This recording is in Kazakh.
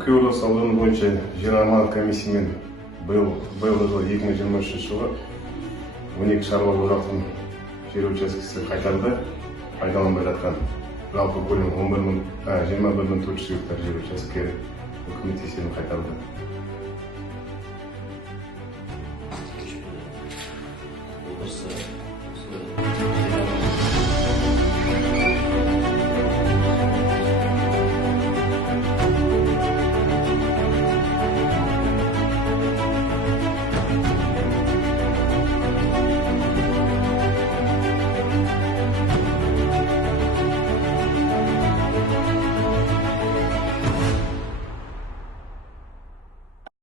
Үкей облысы ауданы бойынша жер аманат комиссиямен биылғы жылы 2023 жылы 12 шаруа қожалықтың жер учаскесі қайтарылды. Пайдаланбай жатқан жалпы көлемі 21.400 гектар жер учаскесі үкімет есебінен қайтарылды.